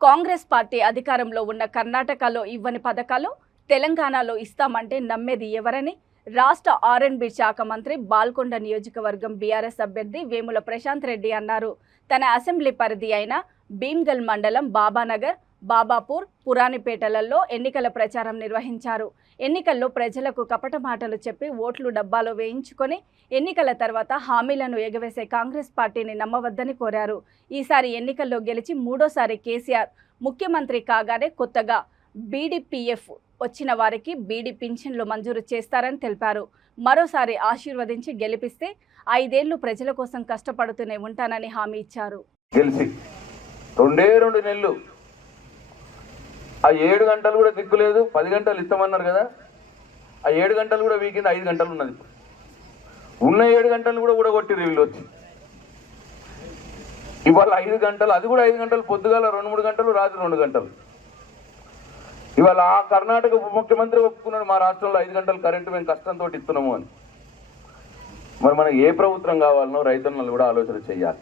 Congress party అధికారంలో ఉన్న కర్ణాటకలో ఇవ్వని పథకాలు తెలంగాణలో ఇస్తామంటే నమ్మేది ఎవరని రాష్ట్ర ఆర్ఎండ్బి శాఖ మంత్రి బాల్కొండ నియోజకవర్గం బీఆర్ఎస్ అభ్యర్థి వేముల ప్రశాంత్ రెడ్డి అన్నారు. తన అసెంబ్లీ పరిధి అయిన భీమ్గల్ మండలం బాబానగర్ బాబాపూర్ పురాణిపేటలలో ఎన్నికల ప్రచారం నిర్వహించారు. ఎన్నికల్లో ప్రజలకు కపట మాటలు చెప్పి ఓట్లు డబ్బాలో వేయించుకొని ఎన్నికల తర్వాత హామీలను ఎగవేసే కాంగ్రెస్ పార్టీని నమ్మవద్దని కోరారు. ఈసారి ఎన్నికల్లో గెలిచి మూడోసారి కేసీఆర్ ముఖ్యమంత్రి కాగానే కొత్తగా బీడీపీఎఫ్ వచ్చిన వారికి బీడీ పింఛన్లు మంజూరు చేస్తారని తెలిపారు. మరోసారి ఆశీర్వదించి గెలిపిస్తే ఐదేళ్ళు ప్రజల కోసం కష్టపడుతూనే ఉంటానని హామీ ఇచ్చారు. గెలిచి రెండే రెండు నెలలు ఆ ఏడు గంటలు కూడా దిక్కులేదు పది గంటలు ఇస్తామన్నారు కదా. ఆ ఏడు గంటలు కూడా వీకింది ఐదు గంటలు ఉన్నది. ఉన్న ఏడు గంటలు కూడా ఊడగొట్టిరు వీళ్ళు వచ్చి. ఇవాళ ఐదు గంటలు అది కూడా ఐదు గంటలు పొద్దుగాల రెండు మూడు గంటలు రాత్రి రెండు గంటలు. ఇవాళ ఆ కర్ణాటక ఉప ముఖ్యమంత్రి ఒప్పుకున్నాడు మా రాష్ట్రంలో ఐదు గంటలు కరెంటు మేము కష్టంతో ఇస్తున్నాము అని. మరి మనకి ఏ ప్రభుత్వం కావాలనో రైతన్నలు కూడా ఆలోచన చేయాలి.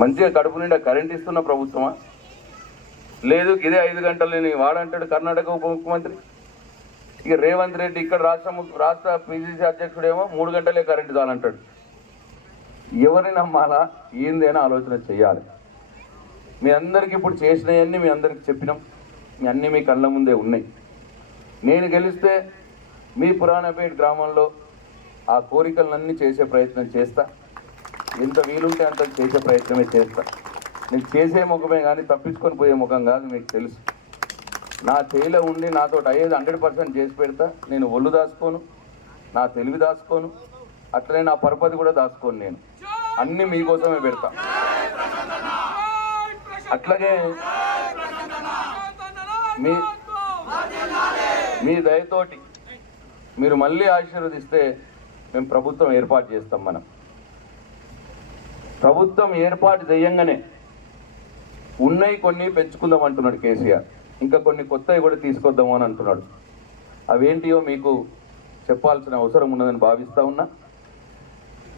మంచిగా కడుపు నిండా కరెంట్ ఇస్తున్న ప్రభుత్వమా? లేదు ఇదే ఐదు గంటలు నేను వాడంటాడు కర్ణాటక ఉప ముఖ్యమంత్రి. ఇక రేవంత్ రెడ్డి ఇక్కడ రాష్ట్ర రాష్ట్ర పిసిసి అధ్యక్షుడేమో మూడు గంటలే కరెంటు చాలంటాడు ఎవరిని నమ్మాలా? ఏంది అని ఆలోచన చేయాలి. మీ అందరికి ఇప్పుడు చేసినవన్నీ మీ అందరికి చెప్పినాం. మీ అన్నీ మీ కళ్ళ ముందే ఉన్నాయి. నేను గెలిస్తే మీ పురాణపేట గ్రామంలో ఆ కోరికలన్నీ చేసే ప్రయత్నం చేస్తా. ఎంత వీలుంటే అంత చేసే ప్రయత్నమే చేస్తా. నేను చేసే ముఖమే కానీ తప్పించుకొని పోయే ముఖం కాదు మీకు తెలుసు. నా చేయిలో ఉండి నాతో అయ్యేది హండ్రెడ్ పర్సెంట్ చేసి పెడతా. నేను ఒళ్ళు దాచుకోను నా తెలివి దాచుకోను. అట్లనే నా పరపతి కూడా దాచుకోను నేను. అన్నీ మీకోసమే పెడతా. అట్లాగే మీ మీ దయతోటి మీరు మళ్ళీ ఆశీర్వదిస్తే మేము ప్రభుత్వం ఏర్పాటు చేస్తాం మనం. ప్రభుత్వం ఏర్పాటు చేయంగానే ఉన్నాయి కొన్ని పెంచుకుందాం అంటున్నాడు కేసీఆర్. ఇంకా కొన్ని కొత్తవి కూడా తీసుకొద్దాము అని అంటున్నాడు. అవేంటియో మీకు చెప్పాల్సిన అవసరం ఉన్నదని భావిస్తా ఉన్నా.